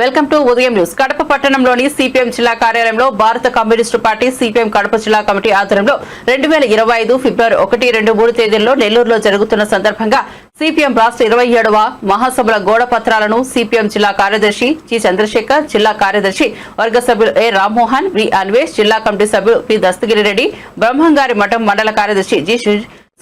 Welcome to ఉదయం news. Kadapa పట్టణంలోని CPM జిల్లా కార్యాలయంలో భారత కమ్యూనిస్టు పార్టీ సిపిఎం కడప జిల్లా కమిటీ ఆధ్వర్యంలో 2025 ఫిబ్రవరి 1, 2, 3 తేదీల్లో నెల్లూరులో జరుగుతున్న సందర్భంగా సిపిఎం రాష్ట్ర 27వ మహాసభల గోడ పత్రాలను సిపిఎం జిల్లా కార్యదర్శి జి చంద్రశేఖర్, జిల్లా కార్యదర్శి వర్గ సభ్యులు ఏ రామ్మోహన్, వి అన్వేష్, జిల్లా కమిటీ సభ్యులు పి దస్తగిరి రెడ్డి, బ్రహ్మంగారి మఠం మండల కార్యదర్శి జి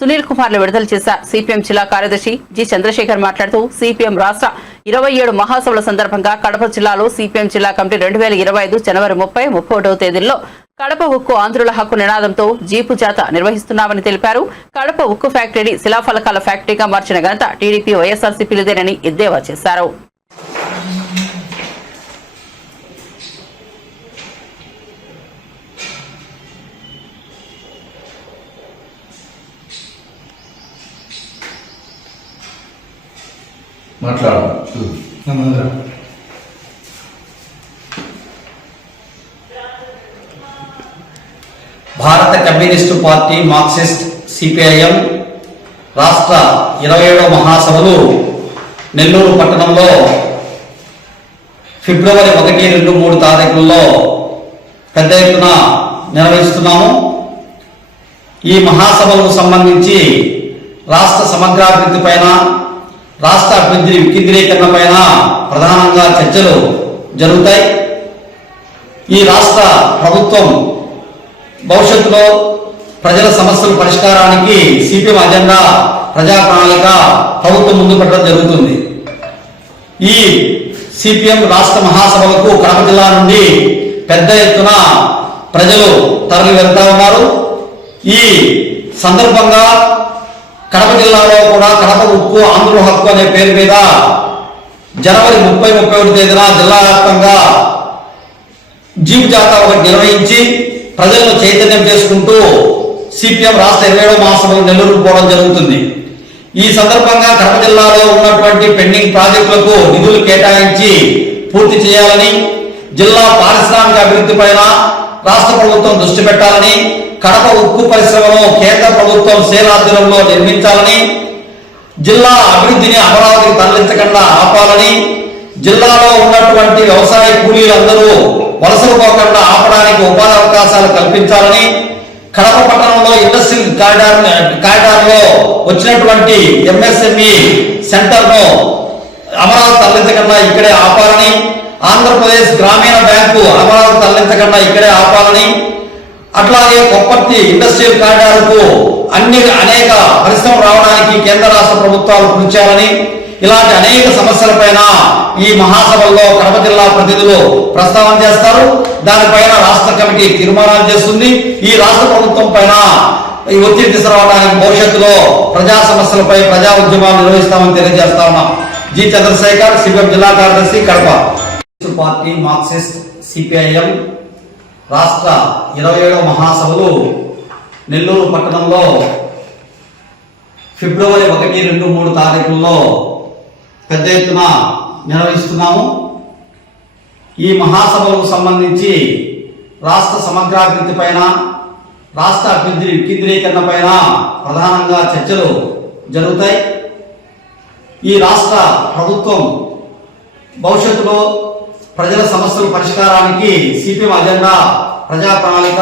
సునీల్ కుమార్లు విడుదల చేశారు. సిపిఎం జిల్లా కార్యదర్శి జి చంద్రశేఖర్ మాట్లాడుతూ సిపిఎం రాష్ట్ర 27 మహాసభల సందర్భంగా కడప జిల్లాలో సిపిఎం జిల్లా కమిటీ 2025 జనవరి 30, 31వ తేదీల్లో కడప ఉక్కు ఆంధ్రుల హక్కు నినాదంతో జీపు జాత నిర్వహిస్తున్నామని తెలిపారు. కడప ఉక్కు ఫ్యాక్టరీని శిలాఫలకాల ఫ్యాక్టరీగా మార్చిన ఘనత టీడీపీ వైఎస్ఆర్సీపీలదేనని ఎద్దేవా చేశారు. భారత కమ్యూనిస్టు పార్టీ మార్క్సిస్ట్ సిపిఐఎం రాష్ట్ర 27వ మహాసభలు నెల్లూరు పట్టణంలో ఫిబ్రవరి 1, 2, 3 తారీఖుల్లో పెద్ద ఎత్తున నిర్వహిస్తున్నాము. ఈ మహాసభలకు సంబంధించి రాష్ట్ర సమగ్రాభివృద్ధి పైన, రాష్ట్ర అభివృద్ధి వికేంద్రీకరణ పైన ప్రధానంగా చర్చలు జరుగుతాయి. ఈ రాష్ట్ర ప్రభుత్వం భవిష్యత్తులో ప్రజల సమస్యల పరిష్కారానికి సిపిఎం అజెండా, ప్రజా ప్రణాళిక ప్రభుత్వం ముందు పెట్టడం జరుగుతుంది. ఈ సిపిఎం రాష్ట్ర మహాసభలకు కడప జిల్లా నుండి పెద్ద ఎత్తున ప్రజలు తరలి వెళ్తా ఉన్నారు. ఈ సందర్భంగా కడప జిల్లాలో కూడా కడప ఉక్కు ఆంధ్రుల హక్కు అనే పేరు మీద జనవరి 30, 31 తేదీన జిల్లా వ్యాప్తంగా జీపు జాతా ఒకటి నిర్వహించి ప్రజలను చైతన్యం చేసుకుంటూ సిపిఎం రాష్ట్ర 27వ మహాసభలు నెల్లూరుకు పోవడం జరుగుతుంది. ఈ సందర్భంగా కడప జిల్లాలో ఉన్నటువంటి పెండింగ్ ప్రాజెక్టులకు నిధులు కేటాయించి పూర్తి చేయాలని, జిల్లా పారిశ్రామిక అభివృద్ధి పైన రాష్ట్ర ప్రభుత్వం దృష్టి పెట్టాలని, కడప ఉక్కు పరిశ్రమను కేంద్ర ప్రభుత్వం సేల్ ఆధ్వర్యంలో నిర్మించాలని, జిల్లా అభివృద్ధిని అమరావతికి తరలించకుండా ఆపాలని, జిల్లాలో ఉన్నటువంటి వ్యవసాయ కూలీలందరూ వలసలు పోకుండా ఆపడానికి ఉపాధి అవకాశాలు కల్పించాలని, కడప పట్టణంలో ఇండస్ట్రియల్ కారిడార్లో వచ్చినటువంటి ఎంఎస్ఎంఈ సెంటర్ను అమరావతి తరలించకుండా ఇక్కడే ఆపాలని, ఆంధ్రప్రదేశ్ గ్రామీణ బ్యాంకు అమరావతి తరలించకుండా ఇక్కడే ఆపాలని, అట్లాగే కొప్పర్తి ఇండస్ట్రియల్ కారిడార్కు అనేక పరిశ్రమలు రావడానికి కేంద్ర రాష్ట్ర ప్రభుత్వాలు కృషి చేయాలని, ఇలాంటి అనేక సమస్యలపైన ఈ మహాసభల్లో కడప జిల్లా ప్రతినిధులు ప్రస్తావన చేస్తారు. దానిపైన రాష్ట్ర కమిటీ తీర్మానాలు చేస్తుంది. ఈ రాష్ట్ర ప్రభుత్వం పైన ఈ ఒత్తిడి తీసుకురావడానికి భవిష్యత్తులో ప్రజా సమస్యలపై ప్రజా ఉద్యమాలు నిర్వహిస్తామని తెలియజేస్తా ఉన్నాం. జి చంద్రశేఖర్, సిపిఎం జిల్లా కార్యదర్శి, కడప. పార్టీ మార్క్సిస్ట్ సిపిఐఎం రాష్ట్ర 27వ మహాసభలు నెల్లూరు పట్టణంలో ఫిబ్రవరి 1, 2, 3 తారీఖుల్లో పెద్ద ఎత్తున నిర్వహిస్తున్నాము. ఈ మహాసభలకు సంబంధించి రాష్ట్ర సమగ్రాభివృద్ధి పైన, రాష్ట్ర అభివృద్ధి వికేంద్రీకరణ పైన ప్రధానంగా చర్చలు జరుగుతాయి. ఈ రాష్ట్ర ప్రభుత్వం భవిష్యత్తులో ప్రజల సమస్యల పరిష్కారానికి సిపిఎం అజెండా, ప్రజా ప్రణాళిక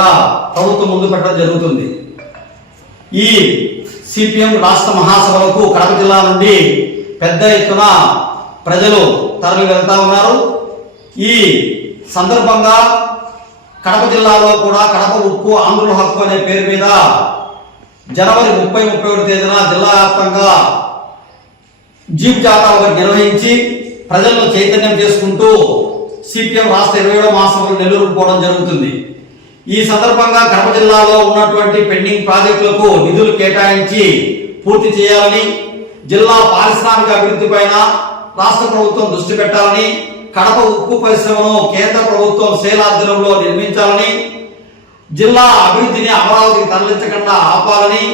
ప్రభుత్వం ముందు పెట్టడం జరుగుతుంది. ఈ సిపిఎం రాష్ట్ర మహాసభలకు కడప జిల్లా నుండి పెద్ద ఎత్తున ప్రజలు తరలి వెళ్తా ఉన్నారు. ఈ సందర్భంగా కడప జిల్లాలో కూడా కడప ఉక్కు ఆంధ్రుల హక్కు అనే పేరు మీద జనవరి 30, 31 తేదీన జిల్లా వ్యాప్తంగా జీపు జాతా ఒకటి నిర్వహించి ప్రజలను చైతన్యం చేసుకుంటూ సిపిఎం రాష్ట్ర 27వ మహాసభలు నెల్లూరుకు పోవడం జరుగుతుంది. ఈ సందర్భంగా కడప జిల్లాలో ఉన్నటువంటి పెండింగ్ ప్రాజెక్టులకు నిధులు కేటాయించి పూర్తి చేయాలని, జిల్లా పారిశ్రామిక అభివృద్ధి పైన రాష్ట్ర ప్రభుత్వం దృష్టి పెట్టాలని, కడప ఉక్కు పరిశ్రమను కేంద్ర ప్రభుత్వం సేల్ ఆధ్వర్యంలో నిర్మించాలని, జిల్లా అభివృద్ధిని అమరావతికి తరలించకుండా ఆపాలని,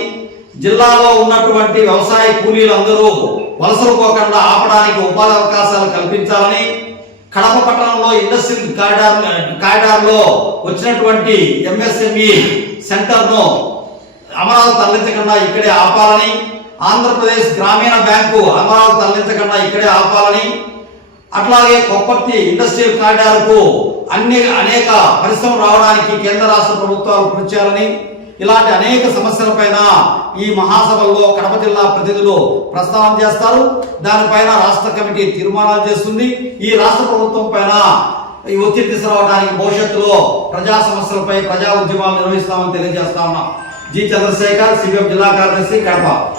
జిల్లాలో ఉన్నటువంటి వ్యవసాయ కూలీలందరూ వలసలు పోకుండా ఆపడానికి ఉపాధి అవకాశాలు కల్పించాలని, కడప పట్టణంలో ఇండస్ట్రియల్ కారిడార్లో వచ్చినటువంటి ఎంఎస్ఎంఈ సెంటర్ను అమరావతి తరలించకుండా ఇక్కడే ఆపాలని, ఆంధ్రప్రదేశ్ గ్రామీణ బ్యాంకు అమరావతి తరలించకుండా ఇక్కడే ఆపాలని, అట్లాగే కొప్పర్తి ఇండస్ట్రియల్ కారిడార్కు అనేక పరిశ్రమలు రావడానికి కేంద్ర రాష్ట్ర ప్రభుత్వాలు కృషి చేయాలని, ఇలాంటి అనేక సమస్యలపైన ఈ మహాసభల్లో కడప జిల్లా ప్రతినిధులు ప్రస్తావన చేస్తారు. దానిపైన రాష్ట్ర కమిటీ తీర్మానాలు చేస్తుంది. ఈ రాష్ట్ర ప్రభుత్వం పైన ఈ ఒత్తిడి తీసుకురావడానికి భవిష్యత్తులో ప్రజా సమస్యలపై ప్రజా ఉద్యమాలు నిర్వహిస్తామని తెలియజేస్తా ఉన్నాం. జి చంద్రశేఖర్, సిపిఎం జిల్లా కార్యదర్శి, కడప.